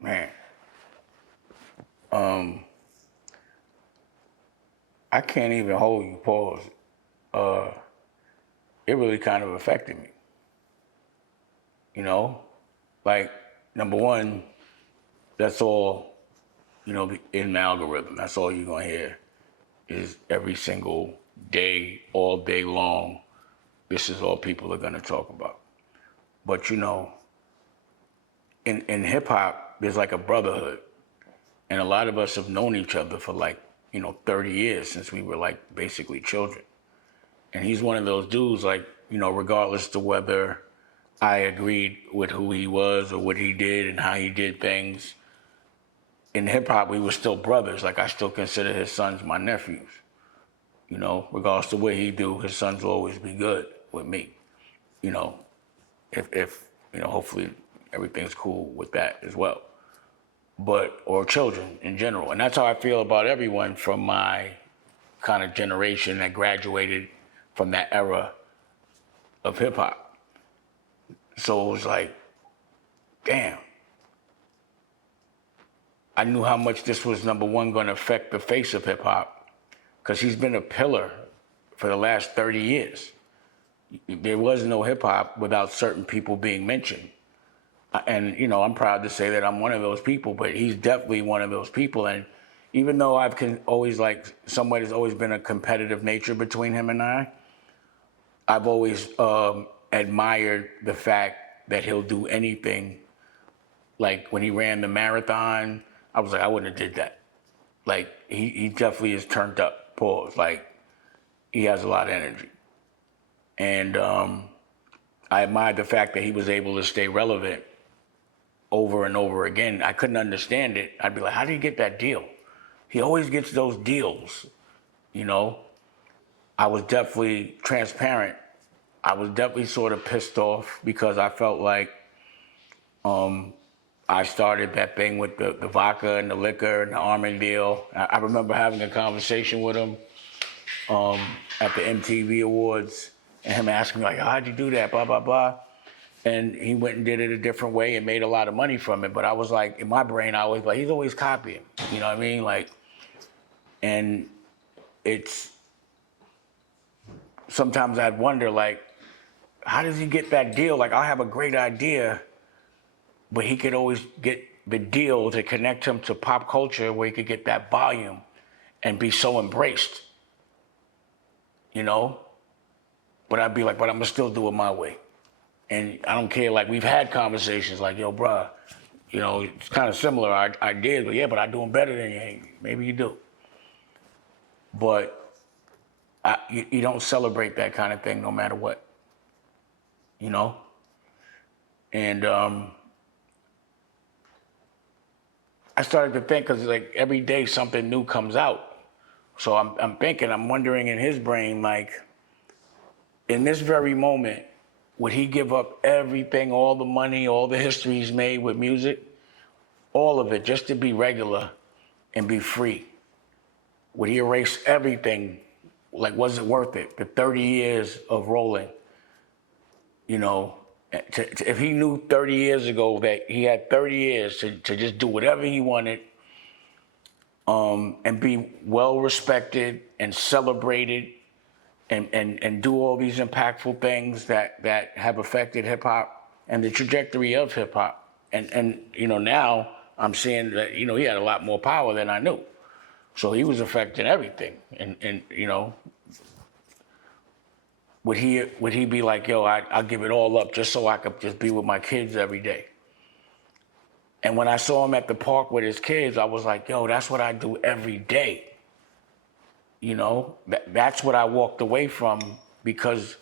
Man, I can't even hold you. Pause. Uh, it really kind of affected me. You know, like number one, that's all. In the algorithm, that's all you're gonna hear is every single day, all day long. This is all people are gonna talk about. But in hip hop, there's like a brotherhood, and a lot of us have known each other for like 30 years since we were like basically children. And he's one of those dudes, like, regardless to whether I agreed with who he was or what he did and how he did things, in hip hop, we were still brothers. Like, I still consider his sons my nephews. Regardless to what he do, his sons will always be good with me. You know, if hopefully everything's cool with that as well. Or children in general. And that's how I feel about everyone from my kind of generation that graduated from that era of hip hop. So it was like, damn. I knew how much this was, number one, going to affect the face of hip hop, because he's been a pillar for the last 30 years. There was no hip hop without certain people being mentioned. And, I'm proud to say that I'm one of those people, but he's definitely one of those people. And even though always somewhat has always been a competitive nature between him and I've always admired the fact that he'll do anything. Like when he ran the marathon, I was like, I wouldn't have did that. Like he definitely is turned up. Pause. Like he has a lot of energy. And I admired the fact that he was able to stay relevant over and over again. I couldn't understand it. I'd be like, how did he get that deal? He always gets those deals, I was definitely transparent. I was definitely sort of pissed off because I felt like I started that thing with the vodka and the liquor and the arming deal. I remember having a conversation with him at the MTV Awards and him asking me like, how'd you do that, blah, blah, blah. And he went and did it a different way and made a lot of money from it. But I was like, in my brain, I was like, he's always copying. You know what I mean? Like, and it's, sometimes I'd wonder, like, how does he get that deal? Like, I have a great idea, but he could always get the deal to connect him to pop culture where he could get that volume and be so embraced, But I'd be like, but I'm gonna still do it my way. And I don't care, like we've had conversations like, yo, bruh, it's kind of similar ideas, but yeah, but I do them better than you. Hey, maybe you do. But you don't celebrate that kind of thing no matter what, And I started to think, because like every day something new comes out. So I'm wondering in his brain, like, in this very moment, would he give up everything, all the money, all the history he's made with music, all of it, just to be regular and be free? Would he erase everything? Like, was it worth it? The 30 years of rolling, if he knew 30 years ago that he had 30 years to just do whatever he wanted and be well respected and celebrated and do all these impactful things that have affected hip hop and the trajectory of hip hop. And now I'm seeing that, he had a lot more power than I knew. So he was affecting everything. And would he be like, yo, I'll give it all up just so I could just be with my kids every day? And when I saw him at the park with his kids, I was like, yo, that's what I do every day. That's what I walked away from, because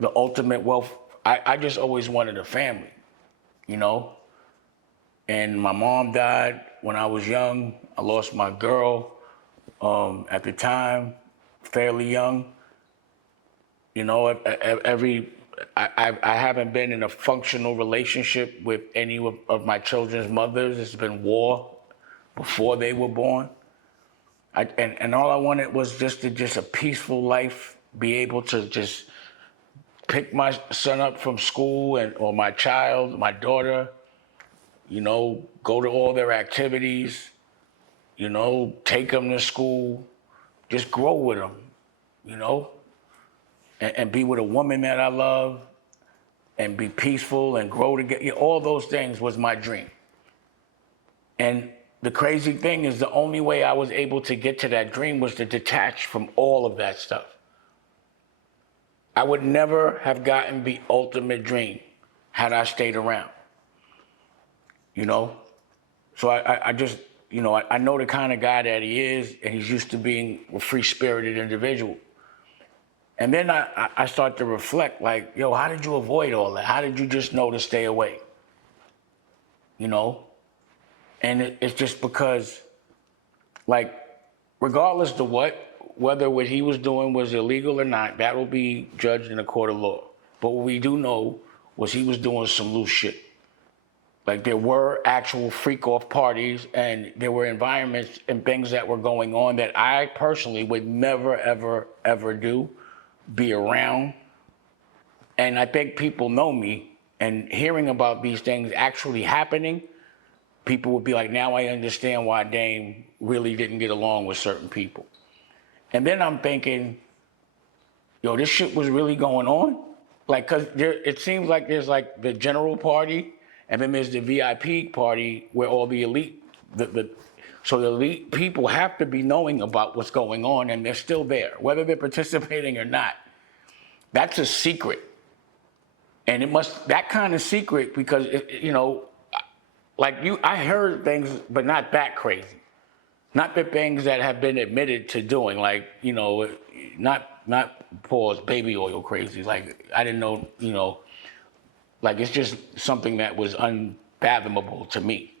the ultimate wealth, I just always wanted a family, And my mom died when I was young. I lost my girl at the time, fairly young. I haven't been in a functional relationship with any of my children's mothers. It's been war before they were born. And all I wanted was just a peaceful life, be able to just pick my son up from school or my child, my daughter, go to all their activities, take them to school, just grow with them, you know, and be with a woman that I love and be peaceful and grow together. All those things was my dream. And the crazy thing is the only way I was able to get to that dream was to detach from all of that stuff. I would never have gotten the ultimate dream had I stayed around, you know? So I just, I know the kind of guy that he is, and he's used to being a free-spirited individual. And then I start to reflect, like, yo, how did you avoid all that? How did you just know to stay away? You know? And it's just because, like, regardless of whether what he was doing was illegal or not, that will be judged in a court of law. But what we do know was he was doing some loose shit. Like, there were actual freak-off parties, and there were environments and things that were going on that I personally would never, ever, ever do, be around. And I think people know me, and hearing about these things actually happening, people would be like, now I understand why Dame really didn't get along with certain people. And then I'm thinking, yo, this shit was really going on? Like, cause it seems like there's like the general party, and then there's the VIP party where all the elite, so the elite people have to be knowing about what's going on, and they're still there, whether they're participating or not. That's a secret. And that kind of secret, because, I heard things, but not that crazy. Not the things that have been admitted to doing, like, not pause baby oil crazy. Like, I didn't know, like, it's just something that was unfathomable to me.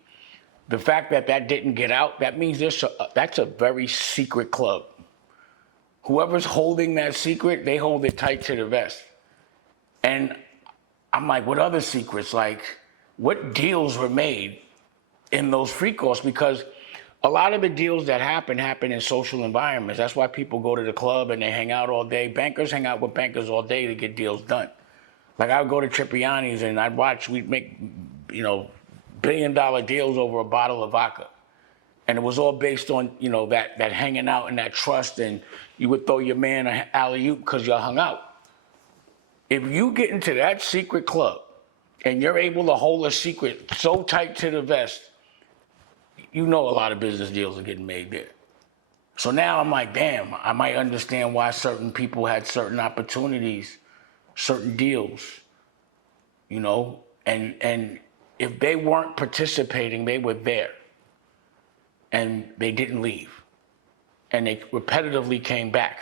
The fact that didn't get out, that means that's a very secret club. Whoever's holding that secret, they hold it tight to the vest. And I'm like, what other secrets? Like, what deals were made in those free calls? Because a lot of the deals that happen in social environments. That's why people go to the club and they hang out all day. Bankers hang out with bankers all day to get deals done. Like, I would go to Tripiani's and we'd make, billion-dollar deals over a bottle of vodka. And it was all based on, that hanging out and that trust, and you would throw your man an alley-oop because y'all hung out. If you get into that secret club and you're able to hold a secret so tight to the vest, a lot of business deals are getting made there. So now I'm like, damn, I might understand why certain people had certain opportunities, certain deals, and if they weren't participating, they were there and they didn't leave and they repetitively came back.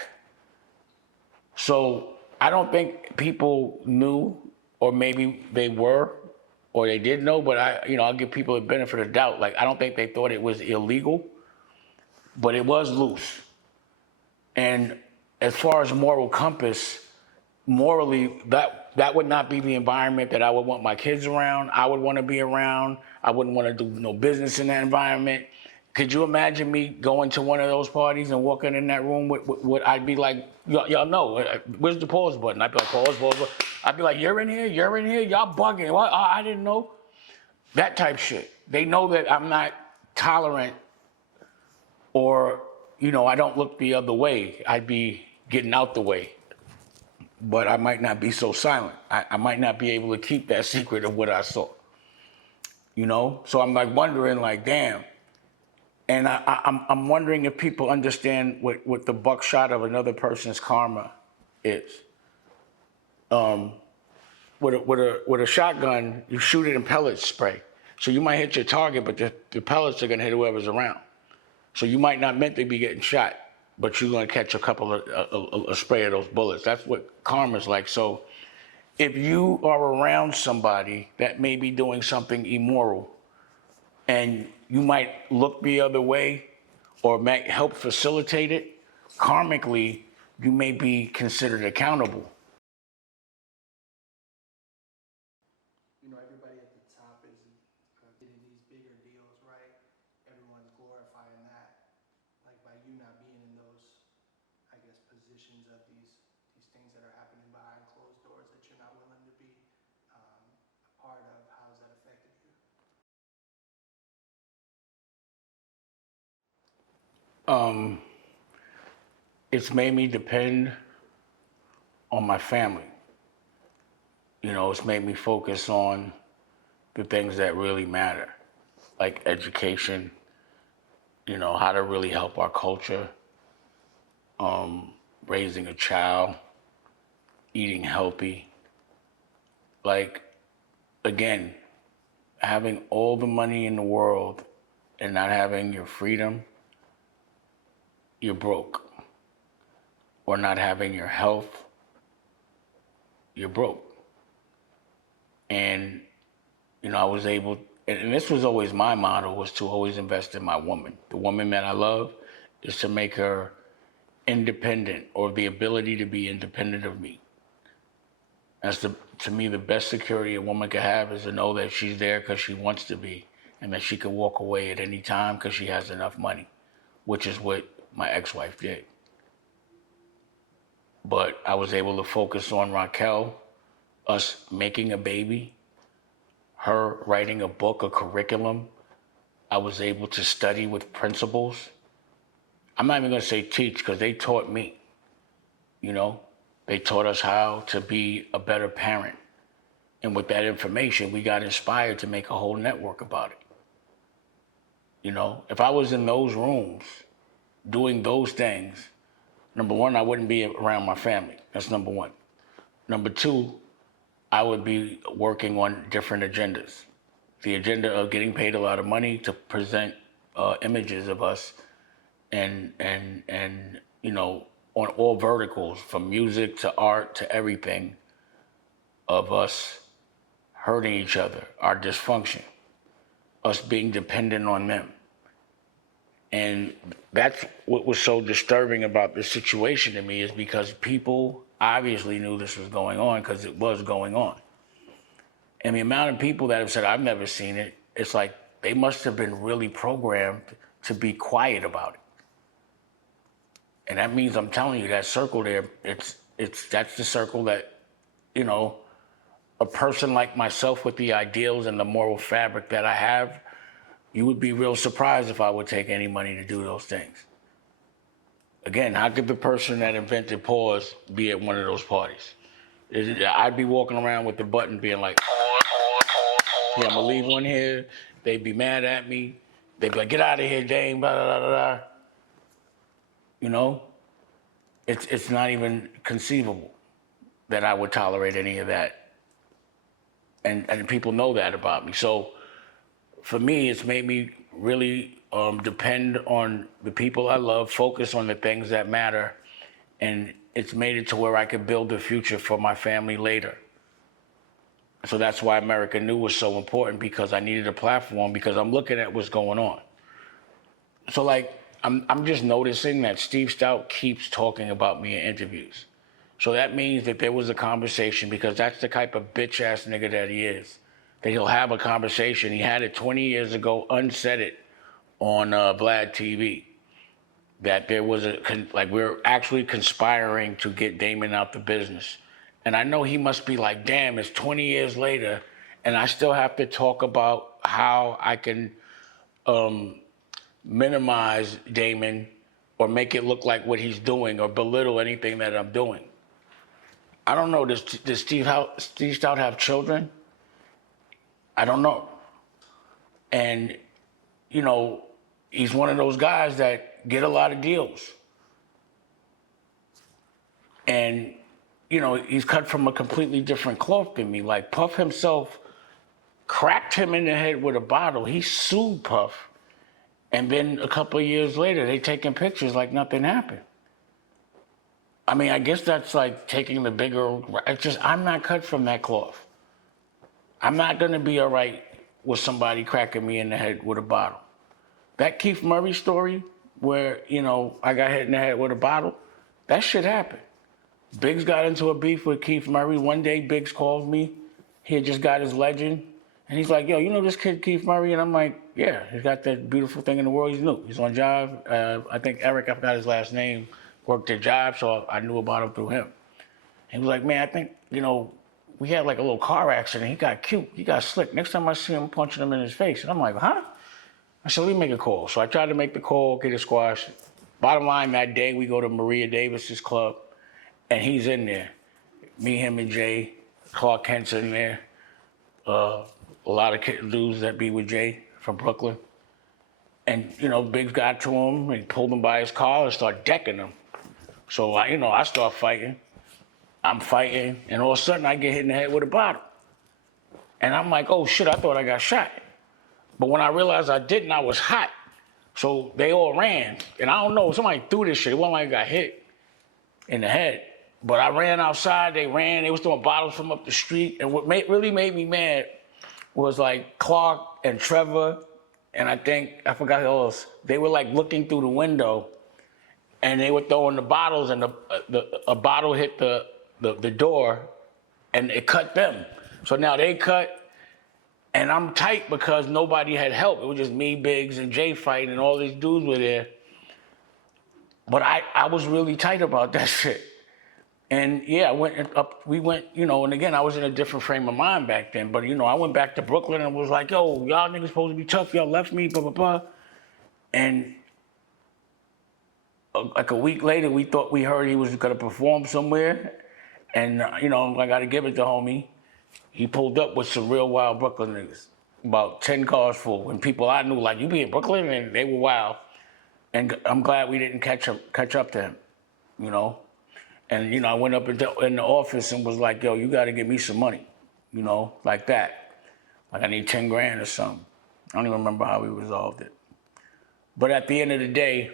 So I don't think people knew, or maybe they were, or they did know, but I'll give people the benefit of doubt. Like, I don't think they thought it was illegal, but it was loose. And as far as moral compass, morally, that would not be the environment that I would want my kids around. I would want to be around. I wouldn't want to do no business in that environment. Could you imagine me going to one of those parties and walking in that room with I'd be like, y'all know, where's the pause button? I'd be like, pause. I'd be like, you're in here, y'all bugging. What? I didn't know. That type shit. They know that I'm not tolerant, or, I don't look the other way. I'd be getting out the way. But I might not be so silent. I might not be able to keep that secret of what I saw. So I'm like wondering, like, damn. And I'm wondering if people understand what the buckshot of another person's karma is. With a shotgun, you shoot it in pellets spray. So you might hit your target, but the pellets are gonna hit whoever's around. So you might not meant to be getting shot, but you're gonna catch a couple of a spray of those bullets. That's what karma's like. So if you are around somebody that may be doing something immoral, and you might look the other way or might help facilitate it, karmically, you may be considered accountable. Everybody at the top is getting these bigger deals, right? Everyone's glorifying that. Like, by you not being in those, I guess, positions of these things that are happening behind closed doors that you're not willing to be a part of, how's that affected you? It's made me depend on my family. You know, it's made me focus on the things that really matter, like education, you know, how to really help our culture, raising a child, eating healthy. Like, again, having all the money in the world and not having your freedom, you're broke. Or not having your health, you're broke. And, you know, I was able, and this was always my motto, was to always invest in my woman. The woman that I love is to make her independent, or the ability to be independent of me. That's to me, the best security a woman can have is to know that she's there because she wants to be, and that she can walk away at any time because she has enough money, which is what my ex-wife did. But I was able to focus on Raquel, us making a baby, her writing a book, a curriculum. I was able to study with principals. I'm not even gonna say teach, because they taught me, you know? They taught us how to be a better parent. And with that information, we got inspired to make a whole network about it. You know, if I was in those rooms doing those things, number one, I wouldn't be around my family. That's number one. Number two, I would be working on different agendas. The agenda of getting paid a lot of money to present images of us and you know, on all verticals, from music to art to everything, of us hurting each other, our dysfunction, us being dependent on them. And that's what was so disturbing about this situation to me, is because people obviously knew this was going on, because it was going on. And the amount of people that have said, I've never seen it, it's like they must have been really programmed to be quiet about it. And that means, I'm telling you, that circle there, that's the circle that, you know, a person like myself with the ideals and the moral fabric that I have, you would be real surprised if I would take any money to do those things. Again, how could the person that invented pause be at one of those parties? I'd be walking around with the button being like, yeah, I'm gonna leave one here. They'd be mad at me. They'd be like, get out of here, Dame, blah, blah, blah, blah. You know, it's not even conceivable that I would tolerate any of that. And people know that about me. So for me, it's made me really depend on the people I love, focus on the things that matter, and it's made it to where I could build a future for my family later. So that's why America New was so important, because I needed a platform, because I'm looking at what's going on. So like, I'm just noticing that Steve Stout keeps talking about me in interviews. So that means that there was a conversation, because that's the type of bitch ass nigga that he is. That he'll have a conversation. He had it 20 years ago, unsaid it on Vlad TV. That there was we're actually conspiring to get Damon out the business. And I know he must be like, damn, it's 20 years later, and I still have to talk about how I can minimize Damon, or make it look like what he's doing, or belittle anything that I'm doing. I don't know, does Steve Stout have children? I don't know. And, you know, he's one of those guys that get a lot of deals. And, you know, he's cut from a completely different cloth than me. Like, Puff himself cracked him in the head with a bottle. He sued Puff. And then a couple of years later, they taking pictures like nothing happened. I mean, I guess that's like taking the bigger, it's just, I'm not cut from that cloth. I'm not gonna be all right with somebody cracking me in the head with a bottle. That Keith Murray story, where, you know, I got hit in the head with a bottle, that shit happened. Biggs got into a beef with Keith Murray. One day, Biggs called me. He had just got his legend. And he's like, yo, you know this kid, Keith Murray? And I'm like, yeah, he's got that beautiful thing in the world. He's new. He's on job. I think Eric, I forgot his last name, worked their job, so I knew about him through him. He was like, man, I think, you know, we had like a little car accident. He got cute. He got slick. Next time I see him, punching him in his face. And I'm like, huh? I said, let me make a call. So I tried to make the call, get it squashed. Bottom line, that day we go to Maria Davis's club, and he's in there. Me, him, and Jay. Clark Kent's in there. A lot of dudes that be with Jay from Brooklyn. And, Biggs got to him and pulled him by his collar and started decking him. So, I start fighting. I'm fighting, and all of a sudden I get hit in the head with a bottle. And I'm like, oh shit, I thought I got shot. But when I realized I didn't, I was hot. So they all ran. And I don't know, somebody threw this shit. It wasn't like I got hit in the head. But I ran outside, they ran, they was throwing bottles from up the street. And what really made me mad was like Clark and Trevor, and I forgot who else. They were like looking through the window, and they were throwing the bottles, and a bottle hit the door, and it cut them. So now they cut, and I'm tight because nobody had help. It was just me, Biggs, and Jay fighting, and all these dudes were there. But I was really tight about that shit. And yeah, we went, and again, I was in a different frame of mind back then. But, I went back to Brooklyn and was like, yo, y'all niggas supposed to be tough. Y'all left me, blah, blah, blah. And like a week later, we heard he was going to perform somewhere. And, I got to give it to homie. He pulled up with some real wild Brooklyn niggas, about 10 cars full. And people I knew, like, you be in Brooklyn? And they were wild. And I'm glad we didn't catch up to him, And, I went up in the office and was like, yo, you got to give me some money, like that. Like I need 10 grand or something. I don't even remember how we resolved it. But at the end of the day,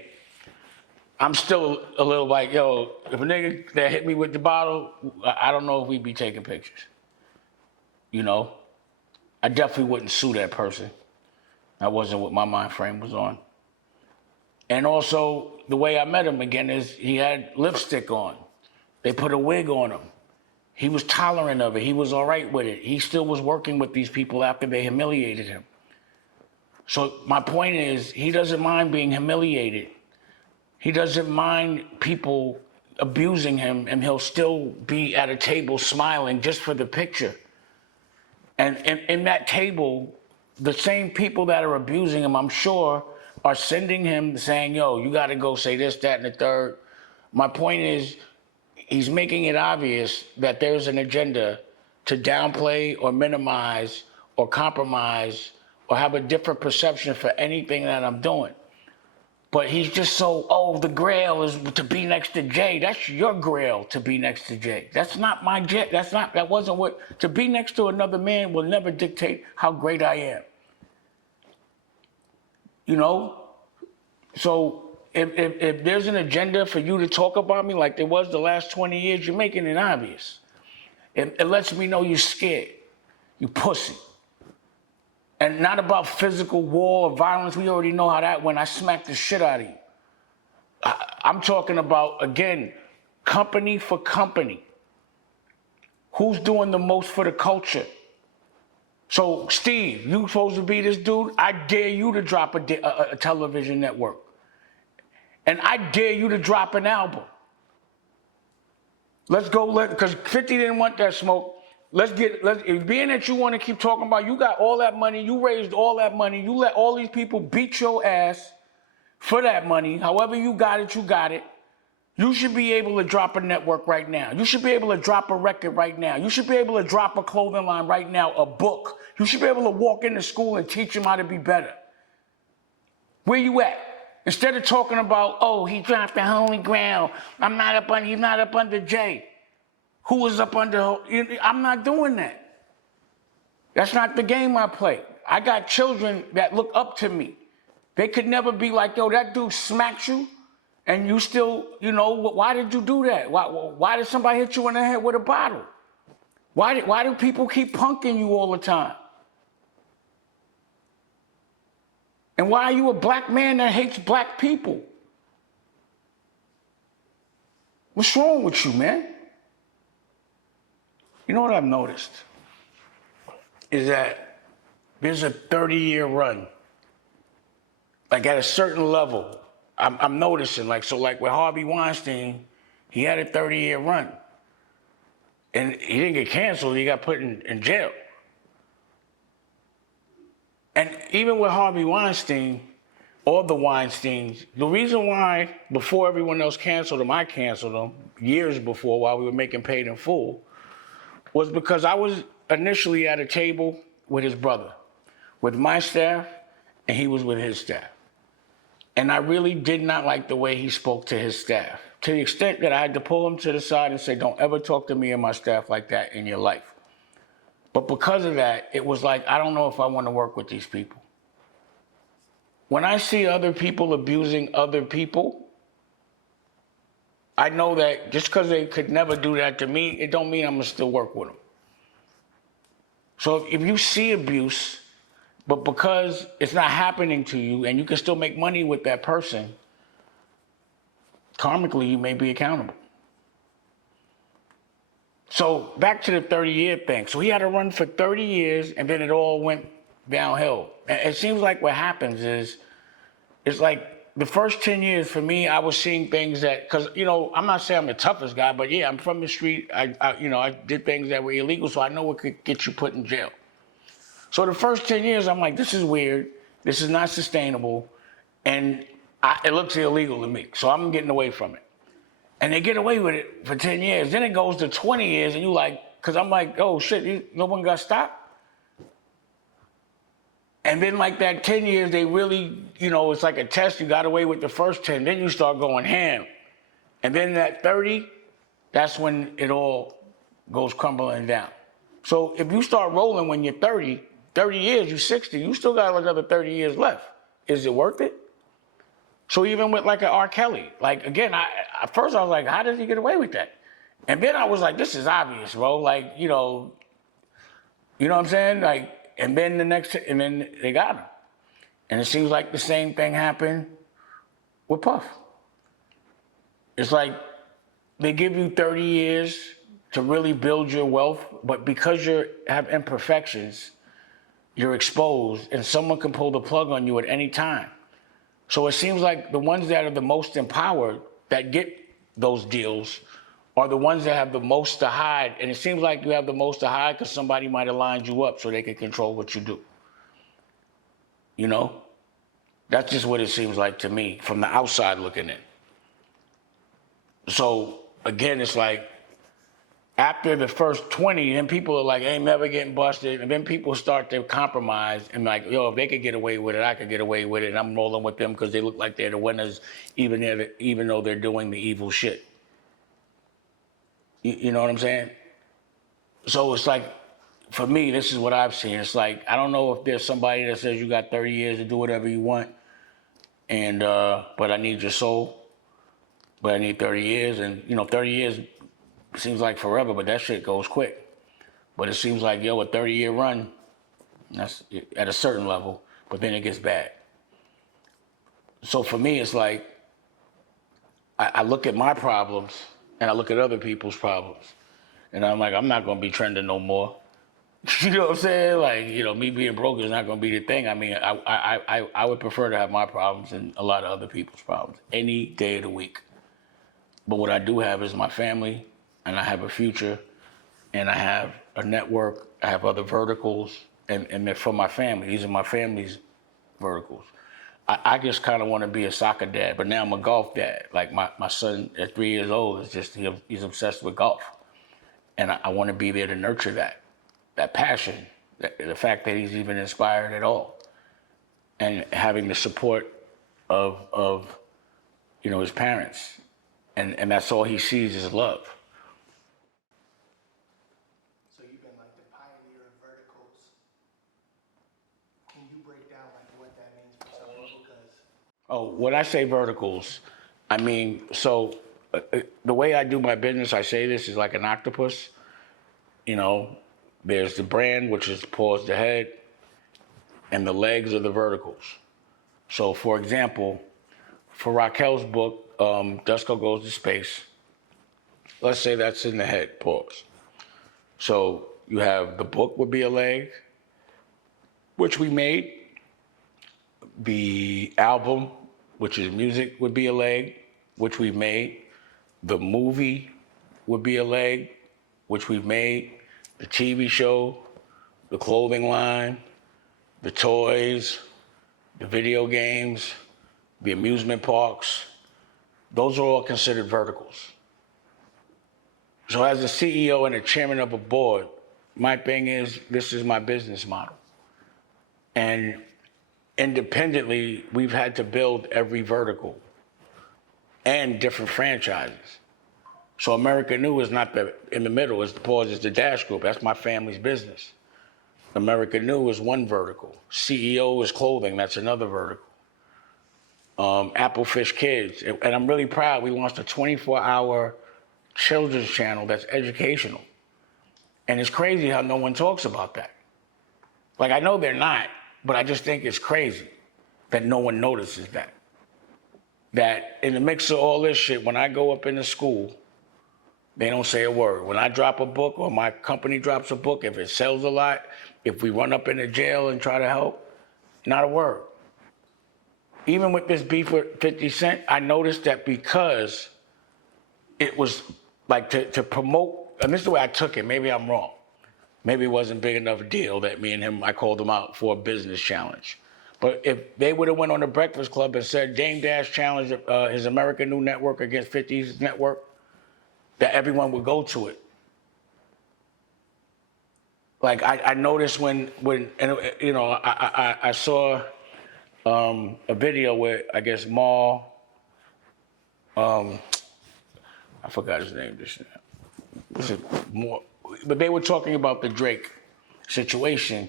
I'm still a little like, yo, if a nigga that hit me with the bottle, I don't know if we'd be taking pictures. I definitely wouldn't sue that person. That wasn't what my mind frame was on. And also, the way I met him again is he had lipstick on. They put a wig on him. He was tolerant of it. He was all right with it. He still was working with these people after they humiliated him. So my point is, he doesn't mind being humiliated. He doesn't mind people abusing him, and he'll still be at a table smiling just for the picture. And in that table, the same people that are abusing him, I'm sure, are sending him saying, yo, you got to go say this, that, and the third. My point is, he's making it obvious that there's an agenda to downplay or minimize or compromise or have a different perception for anything that I'm doing. But he's just so, the grail is to be next to Jay. That's your grail, to be next to Jay. That's not my Jay. That wasn't what, to be next to another man will never dictate how great I am. So if there's an agenda for you to talk about me like there was the last 20 years, you're making it obvious. It lets me know you're scared. You pussy. And not about physical war or violence. We already know how that went. I smacked the shit out of you. I'm talking about, again, company for company. Who's doing the most for the culture? So, Steve, you supposed to be this dude? I dare you to drop a television network. And I dare you to drop an album. Let's go, because 50 didn't want that smoke. Being that you want to keep talking about, you got all that money, you raised all that money, you let all these people beat your ass for that money. However you got it, you got it. You should be able to drop a network right now. You should be able to drop a record right now. You should be able to drop a clothing line right now, a book. You should be able to walk into school and teach them how to be better. Where you at? Instead of talking about, he dropped the holy grail. He's not up under Jay. Who was up under? I'm not doing that. That's not the game I play. I got children that look up to me. They could never be like, yo, that dude smacked you, and you still, why did you do that? Why did somebody hit you in the head with a bottle? Why do people keep punking you all the time? And why are you a black man that hates black people? What's wrong with you, man? You know what I've noticed is that there's a 30-year run. Like at a certain level, I'm noticing, like with Harvey Weinstein, he had a 30-year run. And he didn't get canceled, he got put in jail. And even with Harvey Weinstein, all the Weinsteins. The reason why, before everyone else canceled them, I canceled them years before while we were making Paid in Full, was because I was initially at a table with his brother, with my staff, and he was with his staff. And I really did not like the way he spoke to his staff, to the extent that I had to pull him to the side and say, don't ever talk to me and my staff like that in your life. But because of that, it was like, I don't know if I want to work with these people. When I see other people abusing other people, I know that just because they could never do that to me, it don't mean I'm going to still work with them. So if you see abuse, but because it's not happening to you and you can still make money with that person, karmically, you may be accountable. So back to the 30-year thing. So he had to run for 30 years and then it all went downhill. And it seems like what happens is, it's like the first 10 years for me, I was seeing things that, because, you know, I'm not saying I'm the toughest guy, but yeah, I'm from the street. I did things that were illegal, so I know what could get you put in jail. So the first 10 years, I'm like, this is weird. This is not sustainable. And it looks illegal to me. So I'm getting away from it. And they get away with it for 10 years. Then it goes to 20 years, and you like, because I'm like, oh shit, no one got stopped? And then like that 10 years, they really, you know, it's like a test. You got away with the first 10, then you start going ham. And then that 30, that's when it all goes crumbling down. So if you start rolling when you're 30 years, you're 60, you still got another 30 years left. Is it worth it? So even with like an R. Kelly, like again, at first I was like, how does he get away with that? And then I was like, this is obvious, bro. Like, you know what I'm saying? Like, and then and then they got him. And it seems like the same thing happened with Puff. It's like they give you 30 years to really build your wealth, but because you have imperfections, you're exposed and someone can pull the plug on you at any time. So it seems like the ones that are the most empowered that get those deals are the ones that have the most to hide. And it seems like you have the most to hide because somebody might have lined you up so they can control what you do. You know? That's just what it seems like to me from the outside looking in. So again, it's like after the first 20, then people are like, ain't never getting busted. And then people start to compromise and like, yo, if they could get away with it, I could get away with it. And I'm rolling with them because they look like they're the winners, even though they're doing the evil shit. You know what I'm saying? So it's like, for me, this is what I've seen. It's like, I don't know if there's somebody that says you got 30 years to do whatever you want, and but I need your soul, but I need 30 years. And, 30 years seems like forever, but that shit goes quick. But it seems like, yo, a 30-year run, that's at a certain level, but then it gets bad. So for me, it's like, I look at my problems, and I look at other people's problems. And I'm like, I'm not going to be trending no more. You know what I'm saying? Like, me being broke is not going to be the thing. I mean, I would prefer to have my problems than a lot of other people's problems any day of the week. But what I do have is my family, and I have a future, and I have a network. I have other verticals, and they're for my family. These are my family's verticals. I just kind of want to be a soccer dad, but now I'm a golf dad. Like my son at 3 years old is just, he's obsessed with golf. And I want to be there to nurture that passion, the fact that he's even inspired at all. And having the support of his parents. And that's all he sees is love. So you've been like the pioneer of verticals. Can you break down like what that means for some people? Because Oh, when I say verticals, I mean, so the way I do my business, I say this is like an octopus. There's the brand, which is paws the head, and the legs are the verticals. So, for example, for Raquel's book, Dusko Goes to Space, let's say that's in the head, pause. So you have the book would be a leg, which we made. The album, which is music, would be a leg, which we made. The movie would be a leg, which we've made. The TV show, the clothing line, the toys, the video games, the amusement parks, those are all considered verticals. So as a CEO and a chairman of a board, my thing is, this is my business model. And independently, we've had to build every vertical and different franchises. So American New is not in the middle, it's the Dash Group. That's my family's business. American New is one vertical. CEO is clothing, that's another vertical. Applefish Kids, and I'm really proud, we launched a 24-hour children's channel that's educational. And it's crazy how no one talks about that. Like, I know they're not, but I just think it's crazy that no one notices that. That in the mix of all this shit, when I go up into school, they don't say a word. When I drop a book or my company drops a book, if it sells a lot, if we run up into jail and try to help, not a word. Even with this beef with 50 Cent, I noticed that because it was like to promote, and this is the way I took it, maybe I'm wrong. Maybe it wasn't big enough deal that me and him, I called him out for a business challenge. But if they would have went on the Breakfast Club and said Dame Dash challenged his American New Network against 50's network, that everyone would go to it. Like I noticed when and, you know, I saw a video where I guess Maul, I forgot his name just now. Was it more? But they were talking about the Drake situation,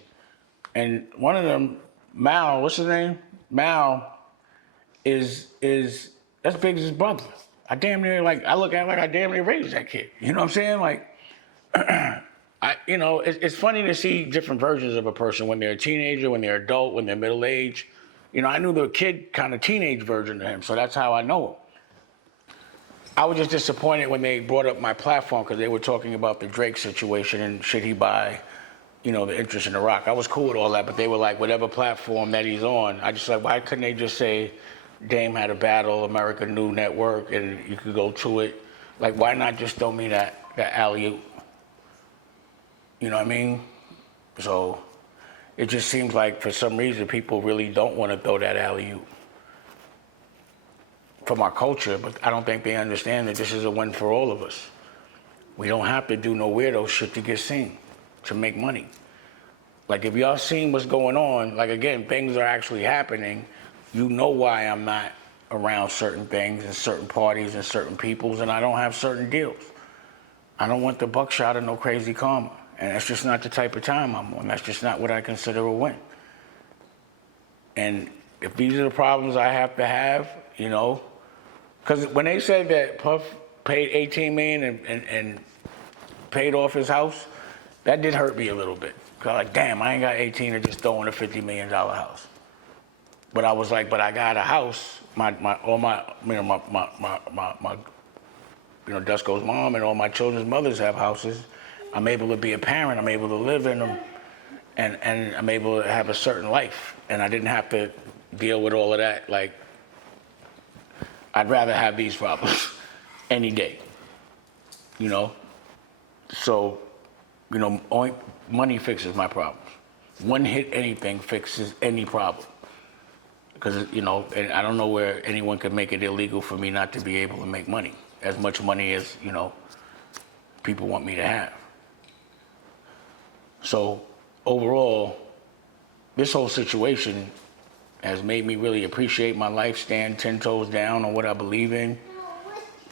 and one of them, Mal, what's his name? Mal is that's big as his brother. I damn near I look at it like I damn near raised that kid. You know what I'm saying? Like, it's funny to see different versions of a person when they're a teenager, when they're adult, when they're middle age. You know, I knew the kid kind of teenage version of him, so that's how I know him. I was just disappointed when they brought up my platform because they were talking about the Drake situation and should he buy, the interest in the Rock. I was cool with all that, but they were like, whatever platform that he's on. I just like, why couldn't they just say Dame had a battle, American New Network, and you could go to it? Like, why not just throw me that alley-oop? You know what I mean? So it just seems like for some reason people really don't want to throw that alley-oop from our culture, but I don't think they understand that this is a win for all of us. We don't have to do no weirdo shit to get seen, to make money. Like if y'all seen what's going on, like again, things are actually happening, you know why I'm not around certain things and certain parties and certain peoples and I don't have certain deals. I don't want the buckshot or no crazy karma. And that's just not the type of time I'm on. That's just not what I consider a win. And if these are the problems I have to have, because when they said that Puff paid $18 million and paid off his house, that did hurt me a little bit. Cause like, damn, I ain't got 18 to just throw in a $50 million house. But I was like, but I got a house. Dusko's mom and all my children's mothers have houses. I'm able to be a parent. I'm able to live in them, and I'm able to have a certain life. And I didn't have to deal with all of that. Like, I'd rather have these problems any day, So, only money fixes my problems. One hit anything fixes any problem. Because, and I don't know where anyone could make it illegal for me not to be able to make money. As much money as, people want me to have. So, overall, this whole situation has made me really appreciate my life, stand 10 toes down on what I believe in.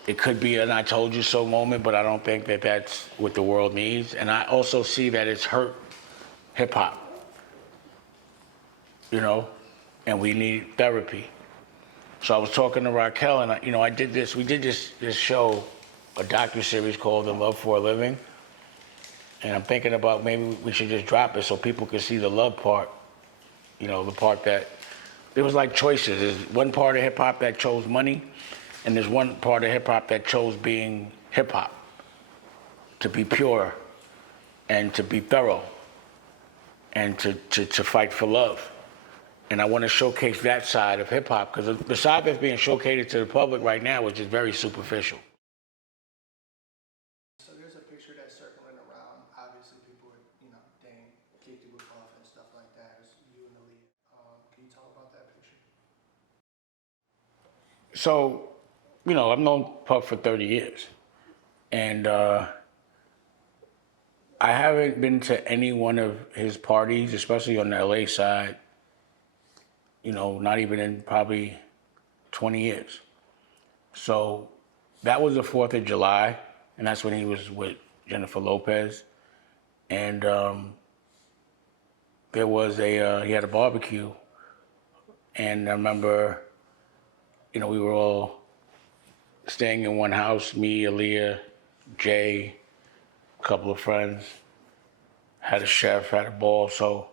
It could be an I told you so moment, but I don't think that that's what the world needs. And I also see that it's hurt hip hop, and we need therapy. So I was talking to Raquel and we did this show, a docuseries called The Love for a Living. And I'm thinking about maybe we should just drop it so people can see the love part, the part that, there was like choices. There's one part of hip hop that chose money, and there's one part of hip hop that chose being hip hop, to be pure and to be thorough and to fight for love. And I want to showcase that side of hip hop because the side that's being showcased to the public right now is just very superficial. So there's a picture that's circling around. Obviously, people are, Dame kicked it with Puff and stuff like that. It's you and Aaliyah. Can you talk about that picture? So, I've known Puff for 30 years. And I haven't been to any one of his parties, especially on the LA side, not even in probably 20 years. So that was the 4th of July, and that's when he was with Jennifer Lopez. And there was he had a barbecue, and I remember, we were all staying in one house, me, Aaliyah, Jay, a couple of friends, had a chef, had a ball. So,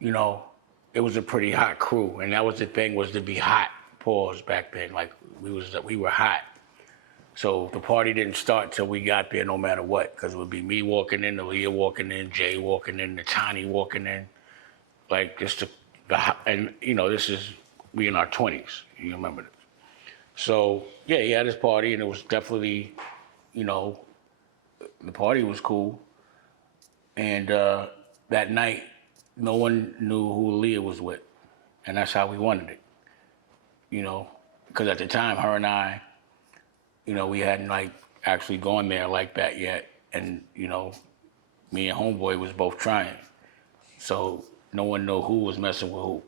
it was a pretty hot crew. And that was the thing, was to be hot, pause, back then. Like, we were hot. So the party didn't start till we got there, no matter what, because it would be me walking in, Aaliyah walking in, Jay walking in, Tani walking in, like and we in our 20s, you remember this. So yeah, he had his party, and it was definitely, the party was cool. And that night, no one knew who Aaliyah was with, and that's how we wanted it, because at the time, her and I, we hadn't like actually gone there like that yet. And, me and Homeboy was both trying. So no one knew who was messing with who.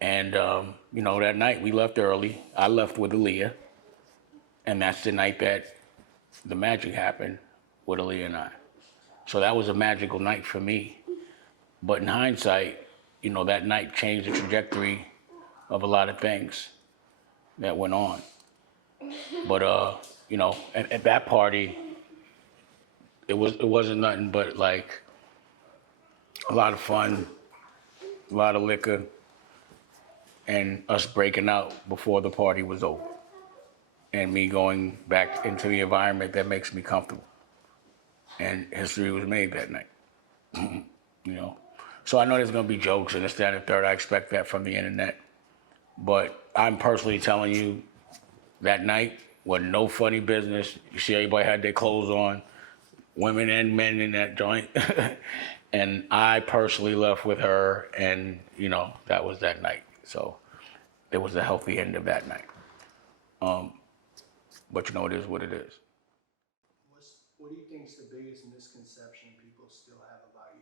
And, that night we left early. I left with Aaliyah. And that's the night that the magic happened with Aaliyah and I. So that was a magical night for me. But in hindsight, that night changed the trajectory of a lot of things that went on. But at that party, it wasn't nothing but like a lot of fun, a lot of liquor, and us breaking out before the party was over, and me going back into the environment that makes me comfortable. And history was made that night. So I know there's gonna be jokes and this, that, and the third. I expect that from the internet, but I'm personally telling you, that night was no funny business. You see, everybody had their clothes on, women and men in that joint. And I personally left with her, and, that was that night. So there was a healthy end of that night. But it is what it is. What do you think is the biggest misconception people still have about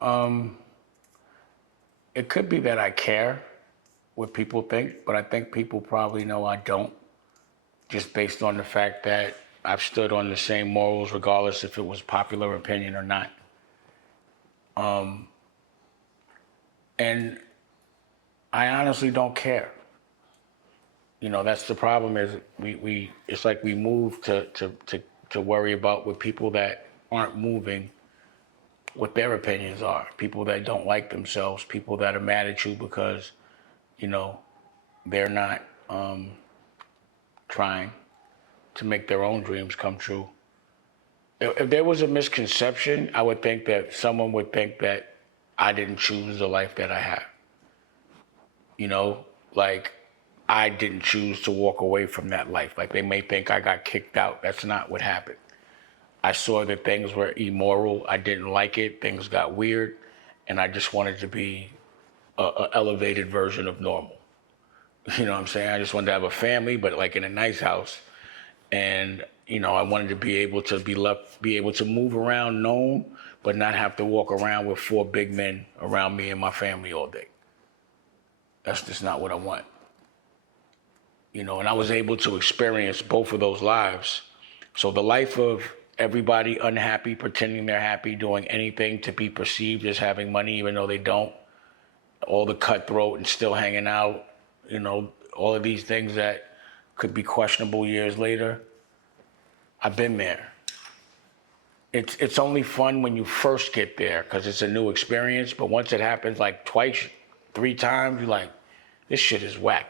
you? It could be that I care what people think, but I think people probably know I don't, just based on the fact that I've stood on the same morals regardless if it was popular opinion or not. And I honestly don't care. That's the problem, is we it's like we move to worry about what people that aren't moving, what their opinions are, people that don't like themselves, people that are mad at you because, they're not trying to make their own dreams come true. If there was a misconception, I would think that someone would think that I didn't choose the life that I have. Like I didn't choose to walk away from that life. Like they may think I got kicked out. That's not what happened. I saw that things were immoral. I didn't like it. Things got weird. And I just wanted to be a elevated version of normal. You know what I'm saying? I just wanted to have a family, but like in a nice house. And, I wanted to be able to be able to move around known, but not have to walk around with 4 big men around me and my family all day. That's just not what I want. And I was able to experience both of those lives. So the life of everybody unhappy, pretending they're happy, doing anything to be perceived as having money, even though they don't, all the cutthroat and still hanging out, all of these things that could be questionable years later. I've been there. It's only fun when you first get there because it's a new experience. But once it happens like twice, 3 times, you're like, this shit is whack.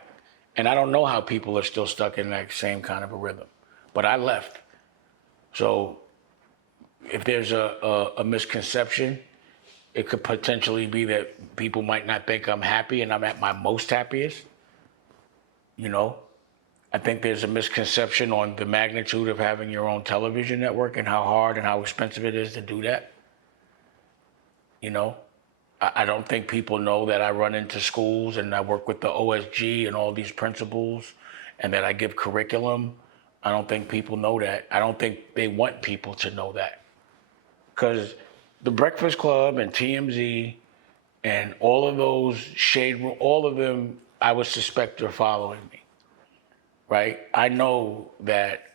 And I don't know how people are still stuck in that same kind of a rhythm. But I left. So if there's a misconception, it could potentially be that people might not think I'm happy and I'm at my most happiest. I think there's a misconception on the magnitude of having your own television network and how hard and how expensive it is to do that. I don't think people know that I run into schools and I work with the OSG and all these principals and that I give curriculum. I don't think people know that. I don't think they want people to know that. Because the Breakfast Club and TMZ and all of those shade room, all of them, I would suspect are following me, right? I know that,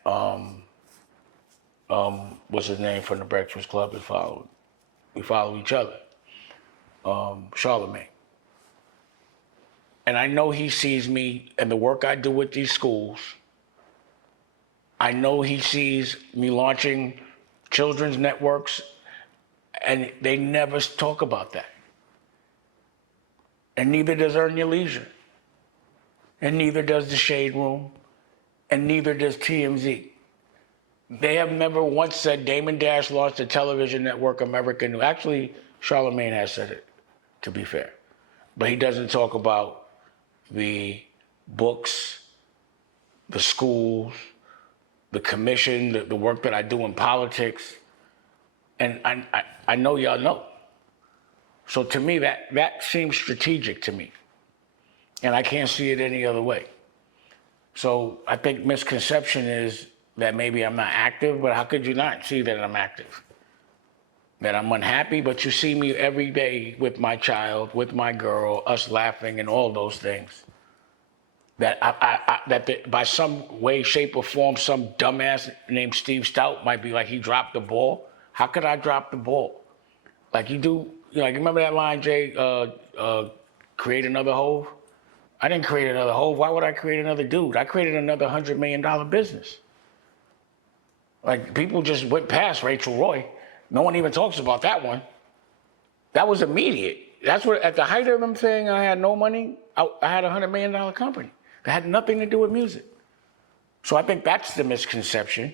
what's his name from the Breakfast Club is following. We follow each other, Charlemagne. And I know he sees me and the work I do with these schools. I know he sees me launching children's networks, and they never talk about that. And neither does Earn Your Leisure. And neither does the Shade Room. And neither does TMZ. They have never once said Damon Dash launched a television network, American News. Actually, Charlemagne has said it, to be fair. But he doesn't talk about the books, the schools, the commission, the work that I do in politics. And I know y'all know. So to me, that seems strategic to me. And I can't see it any other way. So I think misconception is that maybe I'm not active, but how could you not see that I'm active? That I'm unhappy, but you see me every day with my child, with my girl, us laughing and all those things. That by some way, shape, or form, some dumbass named Steve Stout might be like, he dropped the ball. How could I drop the ball? Like you do, like remember that line, Jay, create another Hove? I didn't create another Hove. Why would I create another dude? I created another $100 million business. Like people just went past Rachel Roy. No one even talks about that one. That was immediate. That's what, at the height of them saying I had no money, I had a $100 million company. That had nothing to do with music. So I think that's the misconception,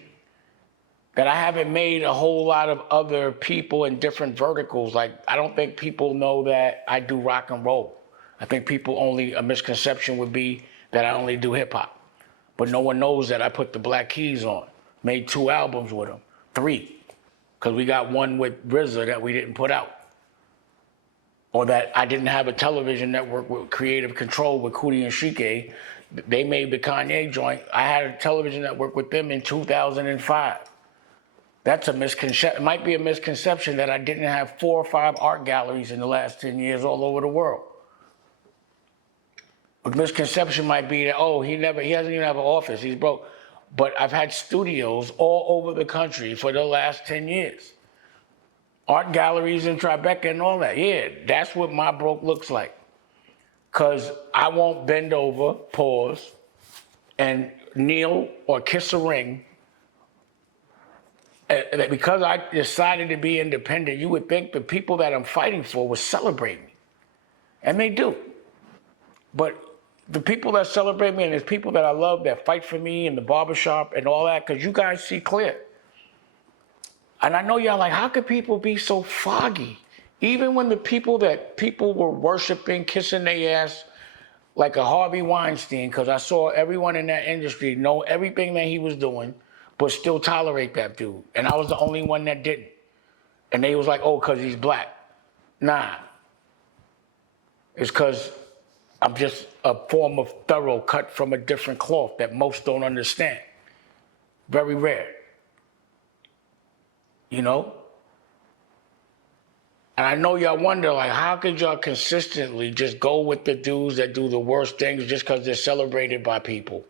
that I haven't made a whole lot of other people in different verticals. Like, I don't think people know that I do rock and roll. I think a misconception would be that I only do hip hop. But no one knows that I put the Black Keys on, made 2 albums with them, 3, because we got one with RZA that we didn't put out. Or that I didn't have a television network with creative control with Coodie and Shike. They made the Kanye joint. I had a television network with them in 2005. That's a misconception. It might be a misconception that I didn't have 4 or 5 art galleries in the last 10 years all over the world. A misconception might be that, oh, he doesn't even have an office, he's broke. But I've had studios all over the country for the last 10 years. Art galleries in Tribeca and all that. Yeah, that's what my broke looks like. Because I won't bend over, pause, and kneel or kiss a ring. Because I decided to be independent, you would think the people that I'm fighting for would celebrate me. And they do. But the people that celebrate me, and there's people that I love that fight for me in the barbershop and all that, because you guys see clear. And I know y'all like, how could people be so foggy? Even when the people that people were worshiping, kissing their ass like a Harvey Weinstein, because I saw everyone in that industry know everything that he was doing, but still tolerate that dude. And I was the only one that didn't. And they was like, oh, because he's black. Nah. It's because I'm just a form of thorough cut from a different cloth that most don't understand. Very rare. You know? And I know y'all wonder, like, how could y'all consistently just go with the dudes that do the worst things just because they're celebrated by people?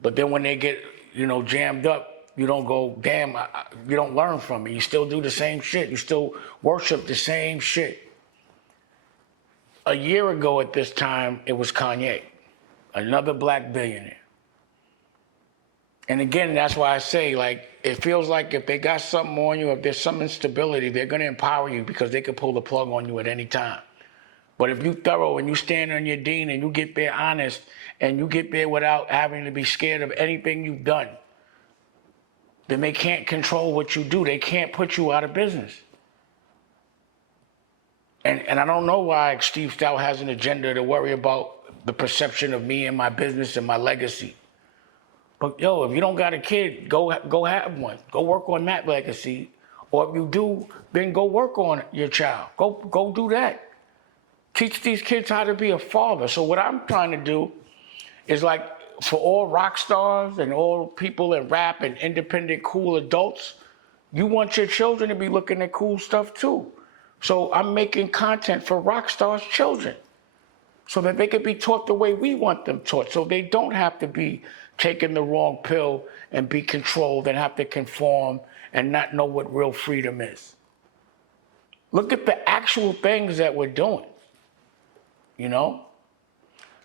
But then when they get, jammed up, you don't go, damn, you don't learn from it. You still do the same shit. You still worship the same shit. A year ago at this time, it was Kanye, another black billionaire. And again, that's why I say, like, it feels like if they got something on you, if there's some instability, they're going to empower you because they can pull the plug on you at any time. But if you thorough and you stand on your dean and you get there honest and you get there without having to be scared of anything you've done, then they can't control what you do. They can't put you out of business. And I don't know why Steve Stout has an agenda to worry about the perception of me and my business and my legacy. But yo, if you don't got a kid, go have one. Go work on that legacy. Or if you do, then go work on your child. Go do that. Teach these kids how to be a father. So what I'm trying to do is like for all rock stars and all people that rap and independent cool adults, you want your children to be looking at cool stuff too. So I'm making content for rock stars' children so that they could be taught the way we want them taught, so they don't have to be taking the wrong pill and be controlled and have to conform and not know what real freedom is. Look at the actual things that we're doing, you know?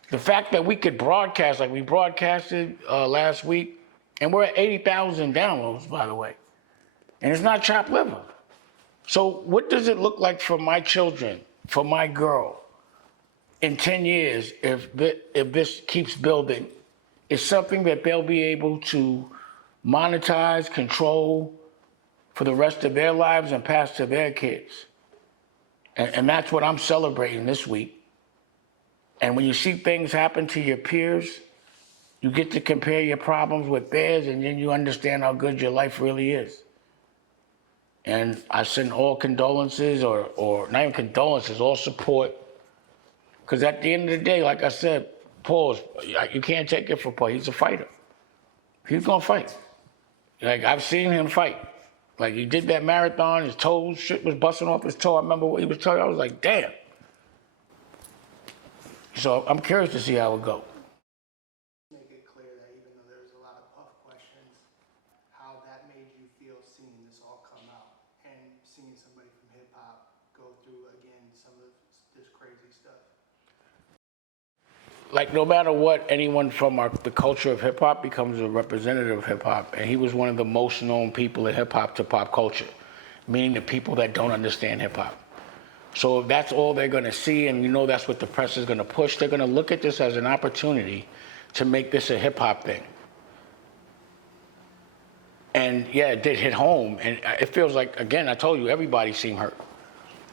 The fact that we could broadcast like we broadcasted last week, and we're at 80,000 downloads, by the way, and it's not chopped liver. So what does it look like for my children, for my girl, in 10 years if this keeps building? It's something that they'll be able to monetize, control for the rest of their lives and pass to their kids. And that's what I'm celebrating this week. And when you see things happen to your peers, you get to compare your problems with theirs, and then you understand how good your life really is. And I send all condolences, or not even condolences, all support. Because at the end of the day, like I said, pause, you can't take it for Paul. He's a fighter. He's gonna fight. Like, I've seen him fight. Like, he did that marathon, his toes, shit was busting off his toe. I remember what he was telling me. I was like, damn. So I'm curious to see how it goes. Make it clear that even though there's a lot of Puff questions, how that made you feel seeing this all come out and seeing somebody from hip hop go through again some of this crazy stuff. Like, no matter what, anyone from the culture of hip hop becomes a representative of hip hop, and he was one of the most known people in hip hop to pop culture, meaning the people that don't understand hip hop. So if that's all they're going to see, and you know that's what the press is going to push, they're going to look at this as an opportunity to make this a hip hop thing. And yeah, it did hit home, and it feels like, again, I told you, everybody seemed hurt.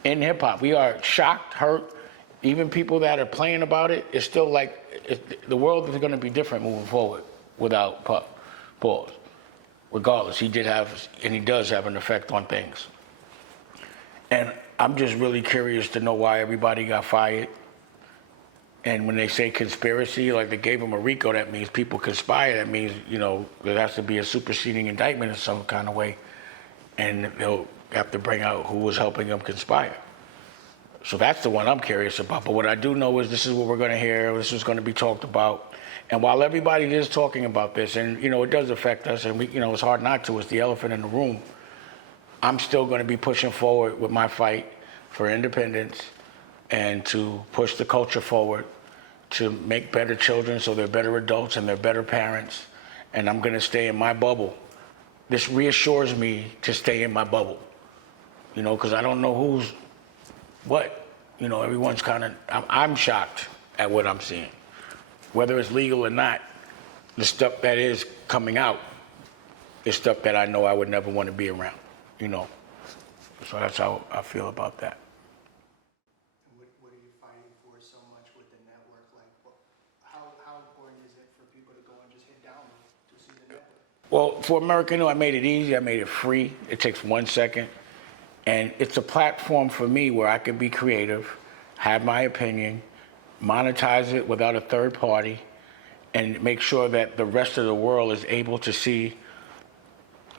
In hip hop, we are shocked, hurt. Even people that are playing about it, it's still like, the world is going to be different moving forward without Puff. Pause. Regardless, he did have, and he does have an effect on things. And I'm just really curious to know why everybody got fired. And when they say conspiracy, like they gave him a RICO, that means people conspire. That means, you know, there has to be a superseding indictment in some kind of way. And they'll have to bring out who was helping them conspire. So that's the one I'm curious about. But what I do know is this is what we're going to hear. This is going to be talked about. And while everybody is talking about this, and, you know, it does affect us, and, we, you know, it's hard not to. It's the elephant in the room. I'm still going to be pushing forward with my fight for independence and to push the culture forward, to make better children so they're better adults and they're better parents. And I'm going to stay in my bubble. This reassures me to stay in my bubble, you know, because I don't know who's what. You know, everyone's kind of, I'm shocked at what I'm seeing. Whether it's legal or not, the stuff that is coming out is stuff that I know I would never want to be around. You know, so that's how I feel about that. What are you fighting for so much with the network? Like, how important is it for people to go and just hit download to see the network? Well, for American, I made it easy. I made it free. It takes 1 second. And it's a platform for me where I can be creative, have my opinion, monetize it without a third party, and make sure that the rest of the world is able to see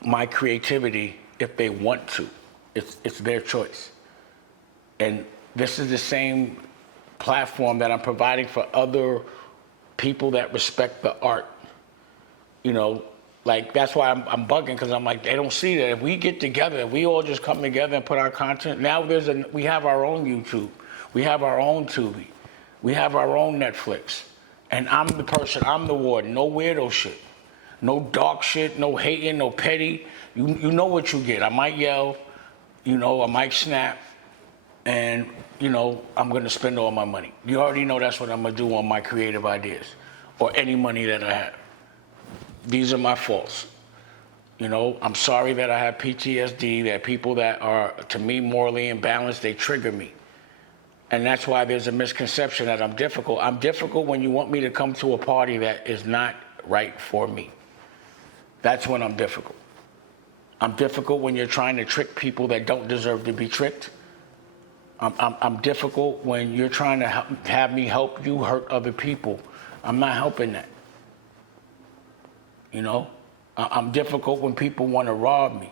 my creativity if they want to. It's their choice. And this is the same platform that I'm providing for other people that respect the art. You know, like, that's why I'm bugging, because I'm like, they don't see that. If we get together, if we all just come together and put our content, now we have our own YouTube, we have our own Tubi, we have our own Netflix. And I'm the person, I'm the warden, no weirdo shit. No dark shit, no hating, no petty. You know what you get. I might yell, you know, I might snap, and, you know, I'm gonna spend all my money. You already know that's what I'm gonna do on my creative ideas, or any money that I have. These are my faults. You know, I'm sorry that I have PTSD, that people that are, to me, morally imbalanced, they trigger me. And that's why there's a misconception that I'm difficult. I'm difficult when you want me to come to a party that is not right for me. That's when I'm difficult. I'm difficult when you're trying to trick people that don't deserve to be tricked. I'm difficult when you're trying to have me help you hurt other people. I'm not helping that. You know? I'm difficult when people want to rob me.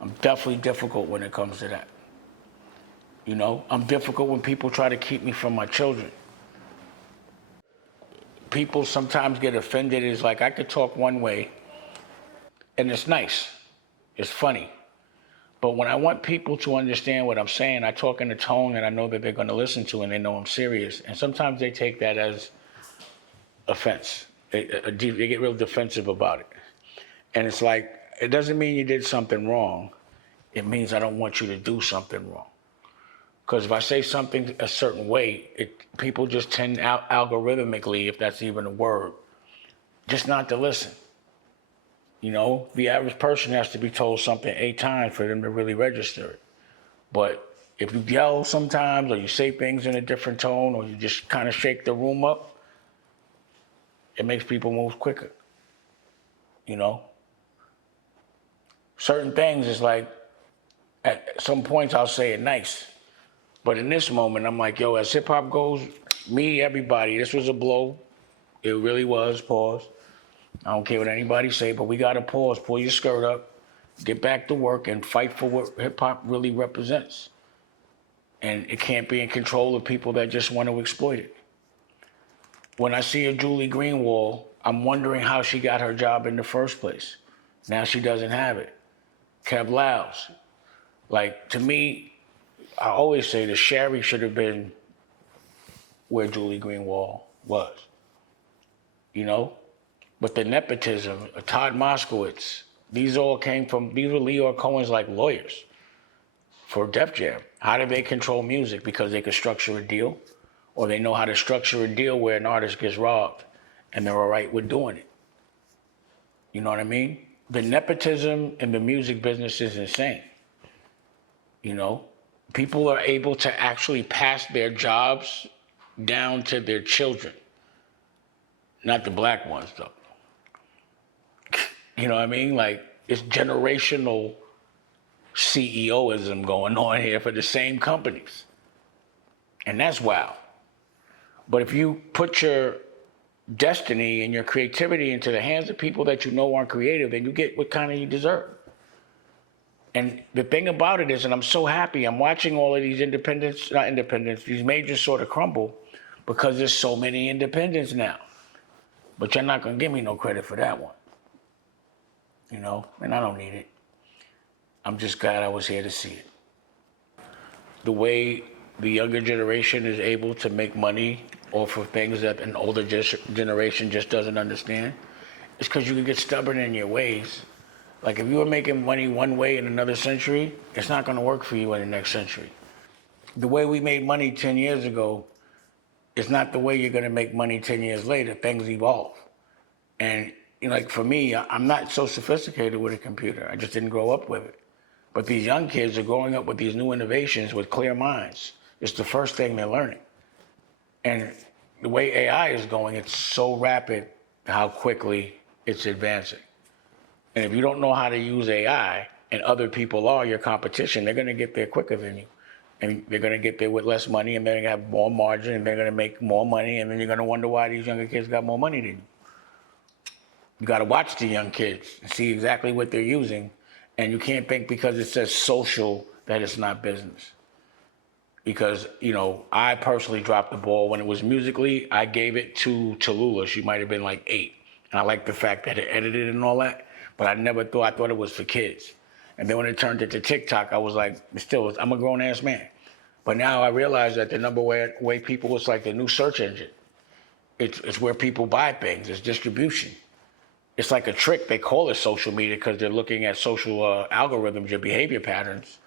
I'm definitely difficult when it comes to that. You know? I'm difficult when people try to keep me from my children. People sometimes get offended. It's like I could talk one way, and it's nice. It's funny. But when I want people to understand what I'm saying, I talk in a tone that I know that they're going to listen to and they know I'm serious. And sometimes they take that as offense. They get real defensive about it. And it's like, it doesn't mean you did something wrong. It means I don't want you to do something wrong. Because if I say something a certain way, people just tend algorithmically, if that's even a word, just not to listen. You know, the average person has to be told something 8 times for them to really register it. But if you yell sometimes, or you say things in a different tone, or you just kind of shake the room up, it makes people move quicker. You know? Certain things is like, at some points I'll say it nice. But in this moment, I'm like, yo, as hip hop goes, me, everybody, this was a blow. It really was, pause. I don't care what anybody say, but we gotta pause, pull your skirt up, get back to work and fight for what hip hop really represents. And it can't be in control of people that just want to exploit it. When I see a Julie Greenwald, I'm wondering how she got her job in the first place. Now she doesn't have it. Kev Lyles. Like, to me, I always say that Sherry should have been where Julie Greenwald was. You know? But the nepotism, Todd Moskowitz, these were Leor Cohen's like lawyers for Def Jam. How do they control music? Because they could structure a deal, or they know how to structure a deal where an artist gets robbed and they're all right with doing it. You know what I mean? The nepotism in the music business is insane. You know? People are able to actually pass their jobs down to their children. Not the black ones, though. You know what I mean? Like, it's generational CEOism going on here for the same companies. And that's wild. But if you put your destiny and your creativity into the hands of people that you know aren't creative, then you get what kind of you deserve. And the thing about it is, and I'm so happy, I'm watching all of these these majors sort of crumble because there's so many independents now. But you're not going to give me no credit for that one. You know, and I don't need it. I'm just glad I was here to see it. The way the younger generation is able to make money off of things that an older generation just doesn't understand, is because you can get stubborn in your ways. Like, if you were making money one way in another century, it's not going to work for you in the next century. The way we made money 10 years ago is not the way you're going to make money 10 years later. Things evolve. And, you know, like, for me, I'm not so sophisticated with a computer. I just didn't grow up with it. But these young kids are growing up with these new innovations with clear minds. It's the first thing they're learning. And the way AI is going, it's so rapid how quickly it's advancing. And if you don't know how to use AI, and other people are your competition, they're going to get there quicker than you. And they're going to get there with less money, and they're going to have more margin, and they're going to make more money, and then you're going to wonder why these younger kids got more money than you. You got to watch the young kids and see exactly what they're using. And you can't think because it says social that it's not business. Because, you know, I personally dropped the ball. When it was Musically, I gave it to Tallulah. She might have been like 8. And I like the fact that it edited and all that. But I thought it was for kids. And then when it turned into TikTok, I was like, I'm a grown-ass man. But now I realize that the number way people, it's like the new search engine. It's where people buy things. It's distribution. It's like a trick. They call it social media because they're looking at social algorithms, your behavior patterns.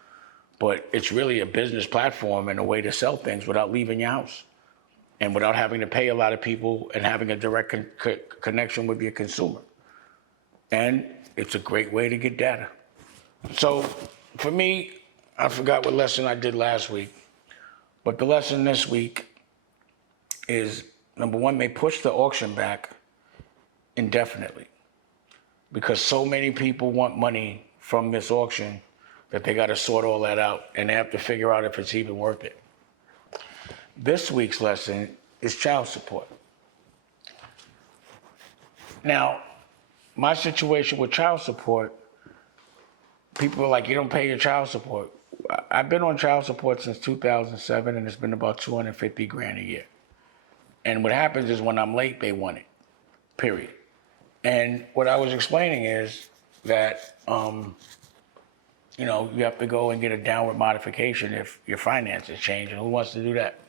But it's really a business platform and a way to sell things without leaving your house and without having to pay a lot of people and having a direct connection with your consumer. And it's a great way to get data. So for me, I forgot what lesson I did last week. But the lesson this week is, number one, they pushed the auction back indefinitely, because so many people want money from this auction that they got to sort all that out, and they have to figure out if it's even worth it. This week's lesson is child support. Now, my situation with child support, people are like, you don't pay your child support. I've been on child support since 2007, and it's been about 250 grand a year. And what happens is when I'm late, they want it, period. And what I was explaining is that, you have to go and get a downward modification if your finances change, and who wants to do that?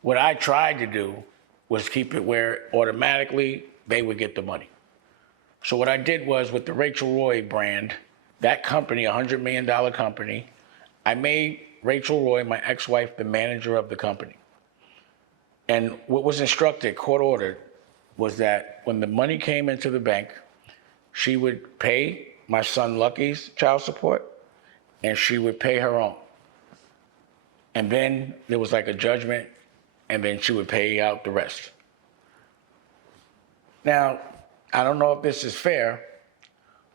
What I tried to do was keep it where automatically they would get the money. So what I did was with the Rachel Roy brand, that company, $100 million company, I made Rachel Roy, my ex-wife, the manager of the company. And what was instructed, court ordered, was that when the money came into the bank, she would pay my son Lucky's child support, and she would pay her own. And then there was like a judgment, and then she would pay out the rest. Now, I don't know if this is fair,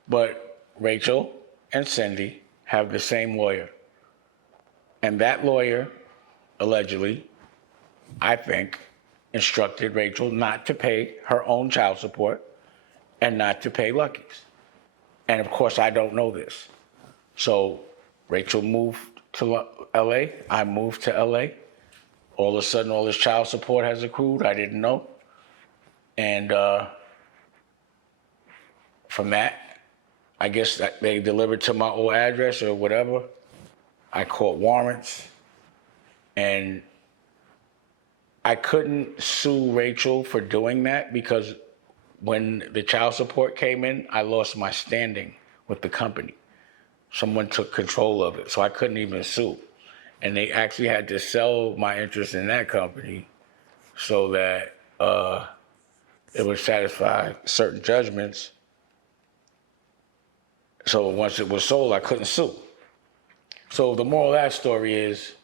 but Rachel and Cindy have the same lawyer. And that lawyer, allegedly, I think, instructed Rachel not to pay her own child support and not to pay Lucky's. And of course, I don't know this. So Rachel moved to LA, I moved to LA. All of a sudden, all this child support has accrued, I didn't know. And from that, I guess that they delivered to my old address or whatever. I caught warrants, and I couldn't sue Rachel for doing that because when the child support came in, I lost my standing with the company. Someone took control of it, so I couldn't even sue. And they actually had to sell my interest in that company so that it would satisfy certain judgments. So once it was sold, I couldn't sue. So the moral of that story is,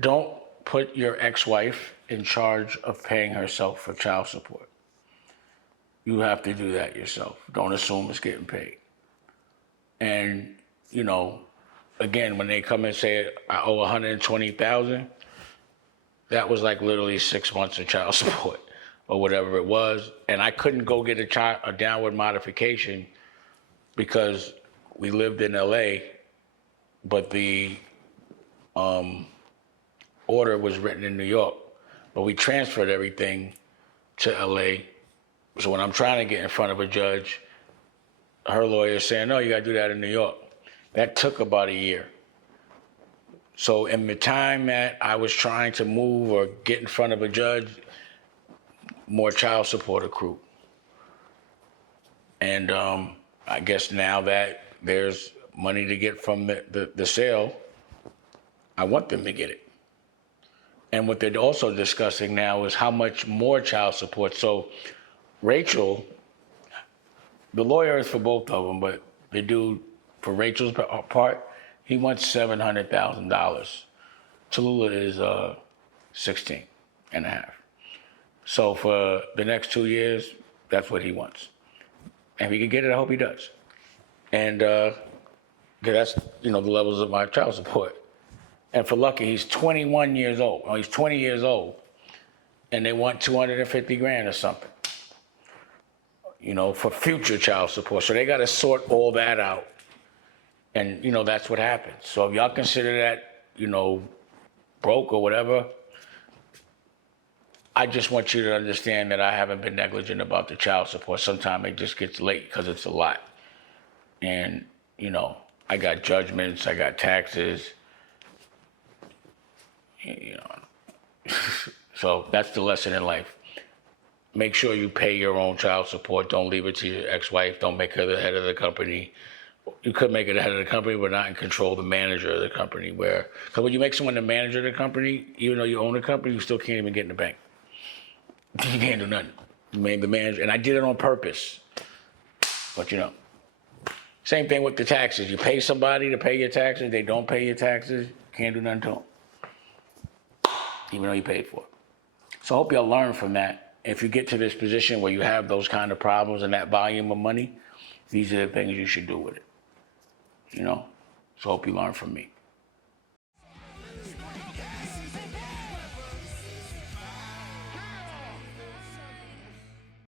don't put your ex-wife in charge of paying herself for child support. You have to do that yourself. Don't assume it's getting paid. And, again, when they come and say, I owe $120,000, that was like literally 6 months of child support or whatever it was. And I couldn't go get a downward modification because we lived in LA, but the order was written in New York. But we transferred everything to LA. So when I'm trying to get in front of a judge, her lawyer is saying, no, you got to do that in New York. That took about a year. So in the time that I was trying to move or get in front of a judge, more child support accrued. And I guess now that there's money to get from the sale, I want them to get it. And what they're also discussing now is how much more child support. So Rachel, the lawyer is for both of them, but the dude, for Rachel's part, he wants $700,000. Tallulah is 16 and a half. So for the next 2 years, that's what he wants. And if he can get it, I hope he does. And that's, the levels of my child support. And for Lucky, he's 21 years old. Oh, he's 20 years old. And they want 250 grand or something, for future child support. So they got to sort all that out. And, that's what happens. So if y'all consider that, broke or whatever, I just want you to understand that I haven't been negligent about the child support. Sometimes it just gets late because it's a lot. And, I got judgments, I got taxes, So that's the lesson in life. Make sure you pay your own child support. Don't leave it to your ex-wife. Don't make her the head of the company. You could make her the head of the company, but not in control, the manager of the company. Because when you make someone the manager of the company, even though you own the company, you still can't even get in the bank. You can't do nothing. You made the manager, and I did it on purpose. But same thing with the taxes. You pay somebody to pay your taxes, they don't pay your taxes, can't do nothing to them, even though you paid for it. So I hope y'all learn from that. If you get to this position where you have those kind of problems and that volume of money, these are the things you should do with it. You know, so hope you learn from me.